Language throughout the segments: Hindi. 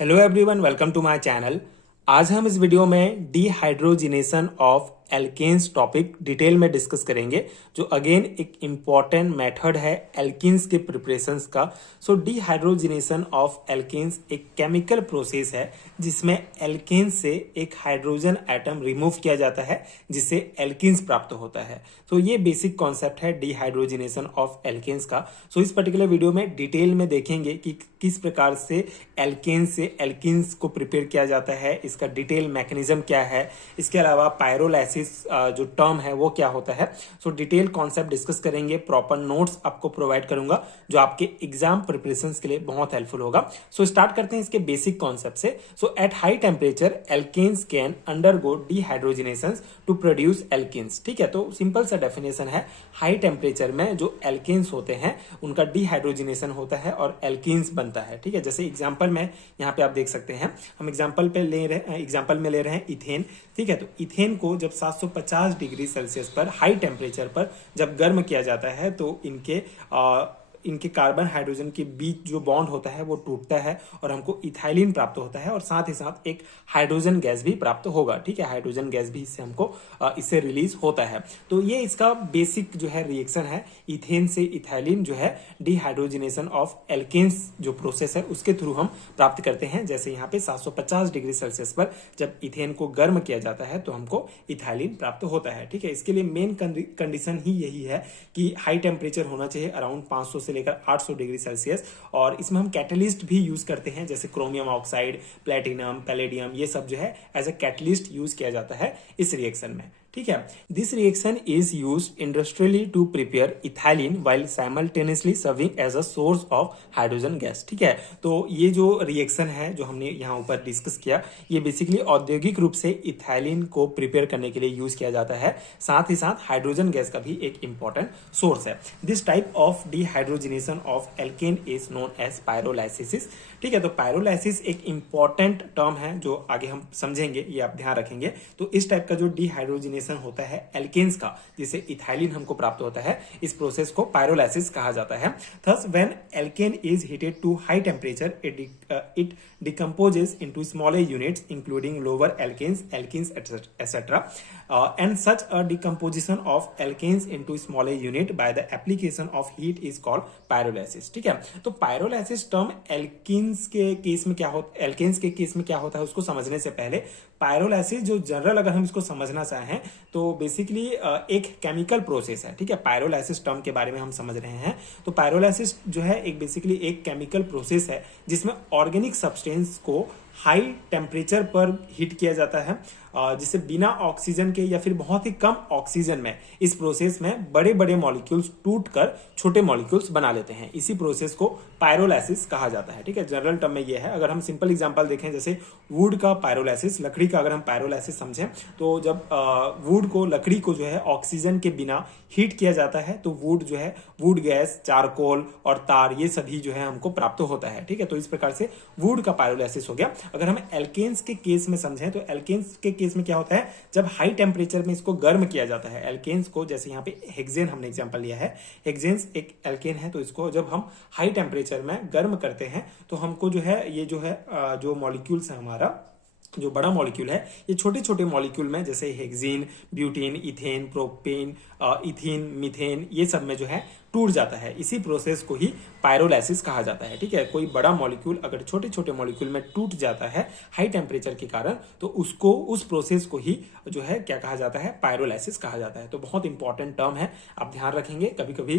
Hello everyone, welcome to my channel. आज हम इस वीडियो में dehydrogenation of alkanes topic detail में डिस्कस करेंगे, जो अगेन एक इम्पॉर्टेंट मेथड है एल्कीन्स के प्रिपरेशंस का। सो डिहाइड्रोजिनेशन ऑफ एल्केन्स एक केमिकल प्रोसेस है जिसमें एल्केन्स से एक हाइड्रोजन एटम रिमूव किया जाता है जिससे एल्कीन्स प्राप्त होता है। तो ये बेसिक कॉन्सेप्ट है डिहाइड्रोजिनेशन ऑफ एल्केन्स का। सो इस पर्टिकुलर वीडियो में डिटेल में देखेंगे कि किस प्रकार से एल्केन्स से एल्कीन्स को प्रिपेयर किया जाता है, इसका डिटेल मैकेनिज्म क्या है, इसके अलावा पायरोलाइसिस जो टर्म है वो क्या होता है। सो डिटेल कॉन्सेप्ट डिस्कस करेंगे, प्रॉपर नोट्स आपको प्रोवाइड करूंगा जो आपके एग्जाम प्रिपरेशंस के लिए बहुत हेल्पफुल होगा। सो स्टार्ट करते हैं इसके बेसिक कॉन्सेप्ट से। So at high temperature alkanes can undergo dehydrogenation to produce alkenes. ठीक है, तो सिंपल सा डेफिनेशन है, हाई टेम्परेचर में जो एल्केन्स होते हैं उनका डिहाइड्रोजिनेशन होता है और एल्कीन्स बनता है। ठीक है, जैसे एग्जांपल में यहाँ पे आप देख सकते हैं, हम एग्जांपल में ले रहे हैं इथेन। ठीक है, तो इथेन को जब 750 डिग्री सेल्सियस पर हाई टेम्परेचर पर जब गर्म किया जाता है तो इनके कार्बन हाइड्रोजन के बीच जो बॉन्ड होता है वो टूटता है और हमको इथाइलिन प्राप्त होता है और साथ ही साथ एक हाइड्रोजन गैस भी प्राप्त होगा। ठीक है, हाइड्रोजन गैस भी इससे हमको इससे रिलीज होता है। तो ये इसका बेसिक जो है रिएक्शन है, इथेन से इथाइलिन जो है डिहाइड्रोजिनेशन ऑफ एल्केन्स जो प्रोसेस है उसके थ्रू हम प्राप्त करते हैं। जैसे यहाँ पे 750 डिग्री सेल्सियस पर जब इथेन को गर्म किया जाता है तो हमको इथाइलिन प्राप्त होता है। ठीक है, इसके लिए मेन कंडीशन ही यही है कि हाई टेम्परेचर होना चाहिए, अराउंड 500 से लेकर 800 डिग्री सेल्सियस। और इसमें हम कैटलिस्ट भी यूज करते हैं, जैसे क्रोमियम ऑक्साइड, प्लेटिनम, पैलेडियम, ये सब जो है एज ए कैटलिस्ट यूज किया जाता है इस रिएक्शन में। ठीक है, this reaction is used industrially to prepare ethylene while simultaneously serving as a source of hydrogen gas. ठीक है, तो ये जो रिएक्शन है जो हमने यहाँ ऊपर डिस्कस किया, ये बेसिकली औद्योगिक रूप से इथाइलिन को प्रिपेयर करने के लिए यूज किया जाता है, साथ ही साथ हाइड्रोजन गैस का भी एक इंपॉर्टेंट सोर्स है। This type of dehydrogenation of alkane is known as pyrolysis. ठीक है, तो पायरोलाइसिस एक इंपॉर्टेंट टर्म है जो आगे हम समझेंगे, ये आप ध्यान रखेंगे। तो इस टाइप का जो डिहाइड्रोजिनेशन होता है एल्केन्स का, जिसे इथाइलिन हमको प्राप्त होता है, इस प्रोसेस को पायरोलाइसिस कहा जाता है। Thus when alkane is heated to high temperature it decomposes into smaller units including lower alkenes etc. And such a decomposition of alkenes into smaller unit by the application of heat is called pyrolysis। ठीक है, तो pyrolysis टर्म एल्केन्स के केस में क्या होता है उसको समझने से पहले पायरोलाइसिस जो जनरल अगर हम इसको समझना चाहें तो बेसिकली एक केमिकल प्रोसेस है। ठीक है, पायरोलाइसिस टर्म के बारे में हम समझ रहे हैं। तो पायरोलाइसिस जो है एक बेसिकली एक केमिकल प्रोसेस है जिसमें ऑर्गेनिक सब्सटेंस को हाई टेम्परेचर पर हीट किया जाता है, जिससे बिना ऑक्सीजन के या फिर बहुत ही कम ऑक्सीजन में इस प्रोसेस में बड़े बड़े मॉलिक्यूल्स टूटकर छोटे मॉलिक्यूल्स बना लेते हैं। इसी प्रोसेस को पायरोलाइसिस कहा जाता है। ठीक है, जनरल टर्म में ये है। अगर हम सिंपल एग्जांपल देखें, जैसे वुड का पायरोलाइसिस, लकड़ी का अगर हम पायरोलाइसिस समझें तो जब लकड़ी को जो है ऑक्सीजन के बिना हीट किया जाता है तो वुड जो है, वुड गैस, चारकोल और तार, ये सभी जो है हमको प्राप्त होता है। ठीक है, तो इस प्रकार से वुड का पायरोलाइसिस हो गया। अगर हम एल्केन्स के केस में समझें तो एल्केन्स के केस में क्या होता है, जब हाई टेम्परेचर में इसको गर्म किया जाता है एल्केन्स को, जैसे यहाँ पे हेक्सेन हमने एग्जांपल लिया है, हेक्सेन एक एल्केन है, तो इसको जब हम हाई टेम्परेचर में गर्म करते हैं तो हमको जो है ये जो है जो मॉलिक्यूल्स है, हमारा जो बड़ा मॉलिक्यूल है, ये छोटे छोटे मॉलिक्यूल में जैसे hexane, butane, ethane, propane, ethene, methane, ये सब में जो है टूट जाता है। इसी प्रोसेस को ही पायरोलाइसिस कहा जाता है। ठीक है, कोई बड़ा मॉलिक्यूल अगर छोटे छोटे मॉलिक्यूल में टूट जाता है हाई टेम्परेचर के कारण तो उसको, उस प्रोसेस को ही जो है क्या कहा जाता है, पायरोलाइसिस कहा जाता है। तो बहुत इंपॉर्टेंट टर्म है, आप ध्यान रखेंगे। कभी कभी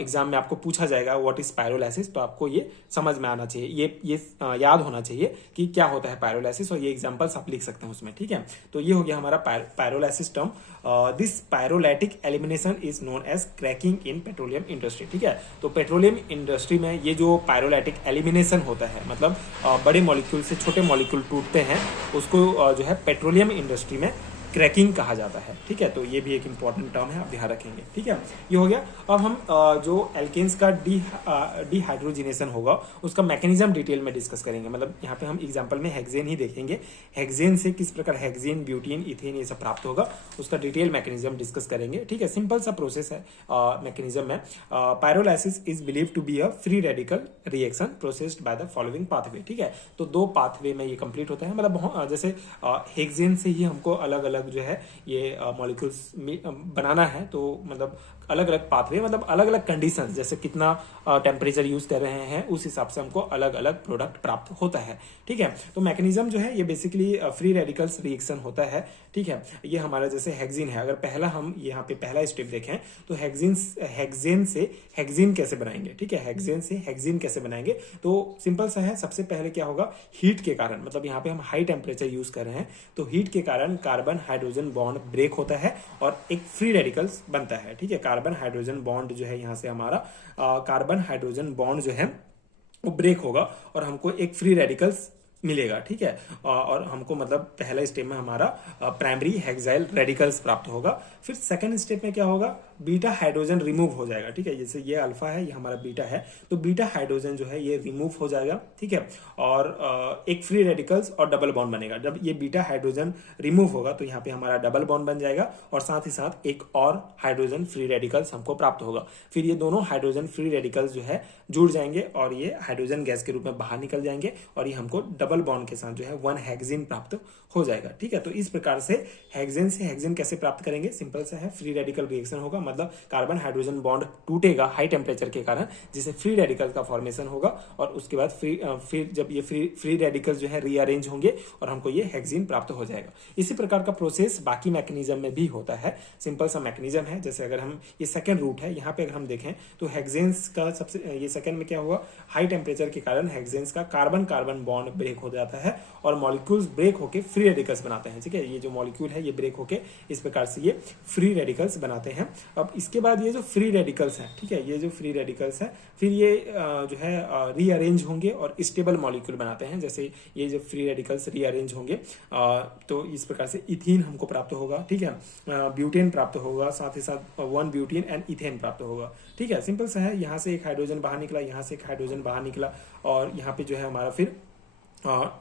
एग्जाम में आपको पूछा जाएगा व्हाट इज पायरोलाइसिस, तो आपको ये समझ में आना चाहिए, ये याद होना चाहिए कि क्या होता है पायरोलाइसिस, और ये एग्जाम्पल्स आप लिख सकते हैं उसमें। ठीक है, तो ये हो गया हमारा pyrolysis term. This pyrolytic elimination is known as cracking in petroleum industry. ठीक है, तो पेट्रोलियम इंडस्ट्री में ये जो पायरोलैटिक एलिमिनेशन होता है, मतलब बड़े मॉलिक्यूल से छोटे मॉलिक्यूल टूटते हैं, उसको जो है पेट्रोलियम इंडस्ट्री में क्रैकिंग कहा जाता है। ठीक है, तो ये भी एक इंपॉर्टेंट टर्म है, आप ध्यान रखेंगे। ठीक है, ये हो गया। अब हम जो एल्केन्स का डिहाइड्रोजिनेशन होगा उसका मैकेनिज्म डिटेल में डिस्कस करेंगे। मतलब यहाँ पे हम एग्जांपल में हेक्सेन ही देखेंगे, हेक्सेन से किस प्रकार हेक्सेन, ब्यूटीन, इथेन ये सब प्राप्त होगा, उसका डिटेल मैकेनिज्म डिस्कस करेंगे। ठीक है, सिंपल सा प्रोसेस है, मैकेनिज्म में। Pyrolysis is believe to be a free radical reaction processed by the following pathway. ठीक है, तो 2 पाथवे में ये कंप्लीट होता है। मतलब जैसे हेक्सेन से ही हमको अलग अलग जो है ये मॉलिक्यूल्स बनाना है, तो मतलब अलग अलग पाथवे, मतलब अलग अलग कंडीशन, जैसे कितना टेम्परेचर यूज कर रहे हैं उस हिसाब से हमको अलग अलग प्रोडक्ट प्राप्त होता है। ठीक है, तो मैकेनिज्म जो है ये बेसिकली फ्री रेडिकल्स रिएक्शन होता है। ठीक है, ये हमारा जैसे हेक्सेन है, अगर पहला हम यहाँ पे पहला स्टेप देखें तो हेक्सेन से हेक्सेन कैसे बनाएंगे। ठीक है, हेक्सेन से हेक्सेन कैसे बनाएंगे, तो सिंपल सा है। सबसे पहले क्या होगा, हीट के कारण, मतलब यहाँ पे हम हाई टेम्परेचर यूज कर रहे हैं, तो हीट के कारण कार्बन हाइड्रोजन बॉन्ड ब्रेक होता है और एक फ्री रेडिकल्स बनता है। ठीक है, कार्बन हाइड्रोजन बॉन्ड जो है यहाँ से हमारा कार्बन हाइड्रोजन बॉन्ड जो है वो ब्रेक होगा और हमको एक फ्री रेडिकल्स मिलेगा। ठीक है, और हमको मतलब पहला स्टेप में हमारा प्राइमरी हेक्साइल रेडिकल्स प्राप्त होगा। फिर सेकंड स्टेप में क्या होगा, बीटा हाइड्रोजन रिमूव हो जाएगा। ठीक है, जैसे ये अल्फा है, ये हमारा बीटा है, तो बीटा हाइड्रोजन जो है ये रिमूव हो जाएगा। ठीक है, और एक फ्री रेडिकल्स और डबल बॉन्ड बनेगा। जब ये बीटा हाइड्रोजन रिमूव होगा तो यहाँ पे हमारा डबल बॉन्ड बन जाएगा और साथ ही साथ एक और हाइड्रोजन फ्री रेडिकल्स हमको प्राप्त होगा। फिर ये दोनों हाइड्रोजन फ्री रेडिकल्स जो है जुड़ जाएंगे और ये हाइड्रोजन गैस के रूप में बाहर निकल जाएंगे और ये हमको डबल बॉन्ड के साथ जो है 1 हेक्सेन प्राप्त हो जाएगा। ठीक है, तो इस प्रकार से हेक्सेन से हेक्सेन कैसे प्राप्त करेंगे, सिंपल सा है, फ्री रेडिकल रिएक्शन होगा। मतलब कार्बन हाइड्रोजन बॉन्ड टूटेगा हाई टेम्परेचर के कारण, जिससे फ्री रेडिकल का फॉर्मेशन होगा और उसके बाद फिर जब ये फ्री रेडिकल्स जो है रीअरेंज होंगे और हमको ये हेक्सेन प्राप्त हो जाएगा। इसी प्रकार का प्रोसेस बाकी मैकेनिज्म में भी होता है। सिंपल सा मैकेनिज्म है। जैसे अगर हम ये सेकंड रूट है, यहाँ पे अगर हम देखें तो हेक्सेन्स का सबसे ये सेकंड में क्या हुआ, हाई टेम्परेचर के कारण हेक्सेन्स का कार्बन कार्बन बॉन्ड ब्रेक हो जाता है और मॉलिक्यूल्स ब्रेक होके फ्री रेडिकल्स बनाते हैं। ठीक है, ये जो मॉलिक्यूल है ये ब्रेक होके इस प्रकार से ये फ्री रेडिकल्स बनाते हैं। अब इसके बाद ये जो फ्री रेडिकल्स हैं, ठीक है, ये जो फ्री रेडिकल्स है फिर ये जो है रीअरेंज होंगे और स्टेबल मॉलिक्यूल बनाते हैं। जैसे ये जो फ्री रेडिकल्स रीअरेंज होंगे तो इस प्रकार से इथीन हमको प्राप्त होगा। ठीक है, ब्यूटेन प्राप्त होगा, साथ ही साथ 1 ब्यूटेन एंड इथेन प्राप्त होगा। ठीक है, सिंपल सा है। यहाँ से एक हाइड्रोजन बाहर निकला, यहाँ से एक हाइड्रोजन बाहर निकला और यहाँ पे जो है हमारा फिर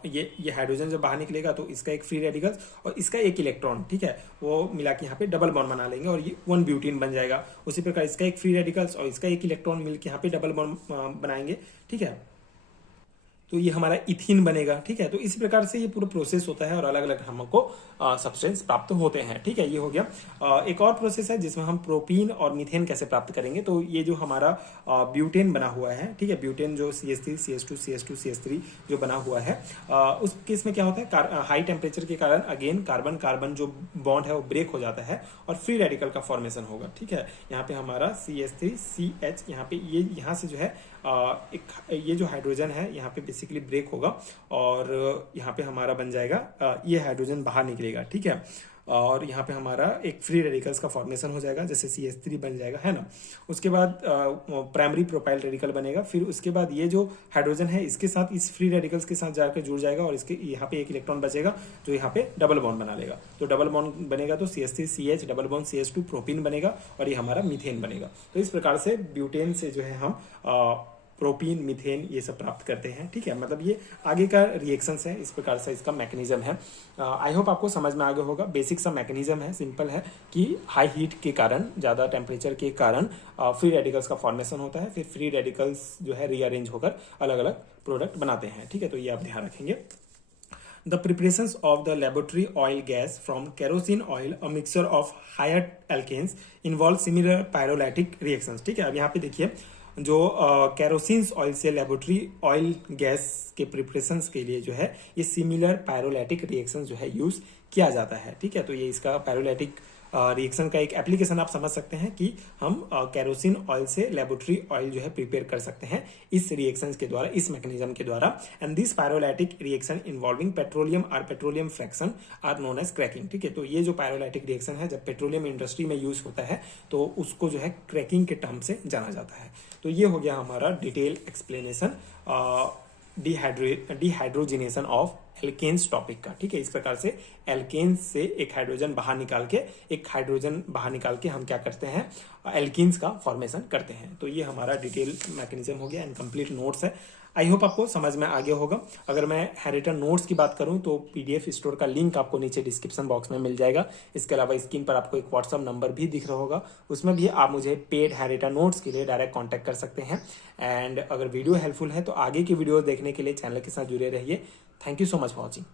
ये हाइड्रोजन जब बाहर निकलेगा तो इसका एक फ्री रेडिकल्स और इसका एक इलेक्ट्रॉन, ठीक है, वो मिला के यहाँ पे डबल बॉन्ड बना लेंगे और ये 1 ब्यूटीन बन जाएगा। उसी प्रकार इसका एक फ्री रेडिकल्स और इसका एक इलेक्ट्रॉन मिल के यहाँ पे डबल बॉन्ड बनाएंगे। ठीक है, तो ये हमारा इथीन बनेगा। ठीक है, तो इस प्रकार से ये पूरा प्रोसेस होता है और अलग अलग हमको सब्सटेंस प्राप्त होते हैं। ठीक है, ये हो गया। एक और प्रोसेस है जिसमें हम प्रोपीन और मीथेन कैसे प्राप्त करेंगे। तो ये जो हमारा ब्यूटेन बना हुआ है, ठीक है, ब्यूटेन जो CH3 CH2 CH2 CH3 जो बना हुआ है, उस केस में क्या होता है, हाई टेम्परेचर के कारण अगेन कार्बन कार्बन जो बॉन्ड है वो ब्रेक हो जाता है और फ्री रेडिकल का फॉर्मेशन होगा। ठीक है, यहाँ पे हमारा CH3 CH, यहाँ पे ये यहाँ से जो है ये जो हाइड्रोजन है यहाँ पे बेसिकली ब्रेक होगा और यहाँ पे हमारा बन जाएगा, ये हाइड्रोजन बाहर निकलेगा। ठीक है, और यहाँ पे हमारा एक फ्री रेडिकल्स का फॉर्मेशन हो जाएगा, जैसे CH3 बन जाएगा, है ना। उसके बाद प्राइमरी प्रोपाइल रेडिकल बनेगा। फिर उसके बाद ये जो हाइड्रोजन है इसके साथ इस फ्री रेडिकल्स के साथ जाकर जुड़ जाएगा और इसके यहाँ पे एक इलेक्ट्रॉन बचेगा जो यहाँ पे डबल बॉन्ड बना लेगा। तो डबल बॉन्ड बनेगा तो CH3 CH double bond CH2 propene बनेगा और ये हमारा मीथेन बनेगा। तो इस प्रकार से ब्यूटेन से जो है हम प्रोपीन मीथेन ये सब प्राप्त करते हैं। ठीक है, मतलब ये आगे का रिएक्शंस है, इस प्रकार से इसका मैकेनिज्म है। आई होप आपको समझ में आ गया होगा। बेसिक सा मैकेनिज्म है, सिंपल है कि हाई हीट के कारण, ज़्यादा टेम्परेचर के कारण फ्री रेडिकल्स का फॉर्मेशन होता है। फिर फ्री रेडिकल्स जो है रीअरेंज होकर अलग अलग प्रोडक्ट बनाते हैं। ठीक है, तो ये आप ध्यान रखेंगे। The preparations of the laboratory oil gas from kerosene oil, a mixture of higher alkanes, involve similar pyrolytic reactions। ठीक है, अब यहाँ पे देखिए जो केरोसिन ऑयल से लेबोरेटरी ऑयल गैस के प्रिपरेशंस के लिए जो है ये सिमिलर पायरोलैटिक रिएक्शन जो है यूज किया जाता है। ठीक है, तो ये इसका पायरोलैटिक रिएक्शन का एक एप्लीकेशन आप समझ सकते हैं कि हम केरोसिन ऑयल से लेबोरेटरी ऑयल जो है प्रिपेयर कर सकते हैं इस रिएक्शन के द्वारा, इस मैकेनिज्म के द्वारा। And this pyrolytic reaction involving petroleum और petroleum fraction are known as cracking. ठीक है, तो ये जो पायरोलैटिक रिएक्शन है जब पेट्रोलियम इंडस्ट्री में यूज होता है तो उसको जो है क्रैकिंग के टर्म से जाना जाता है। तो ये हो गया हमारा detail explanation dehydrogenation of alkanes topic का। ठीक है, इस प्रकार से एल्केन्स से एक हाइड्रोजन बाहर निकाल के हम क्या करते हैं, एल्कीन्स का फॉर्मेशन करते हैं। तो ये हमारा डिटेल मैकेनिज्म हो गया एंड कंप्लीट नोट्स है। आई होप आपको समझ में आ गया होगा। अगर मैं हैंडरिटन नोट्स की बात करूं तो पीडीएफ स्टोर का लिंक आपको नीचे डिस्क्रिप्शन बॉक्स में मिल जाएगा। इसके अलावा स्क्रीन पर आपको एक व्हाट्सअप नंबर भी दिख रहा होगा, उसमें भी आप मुझे पेड हैंडरिटन नोट्स के लिए डायरेक्ट कॉन्टैक्ट कर सकते हैं। एंड अगर वीडियो हेल्पफुल है तो आगे की वीडियो देखने के लिए चैनल के साथ जुड़े रहिए। Thank you so much for watching.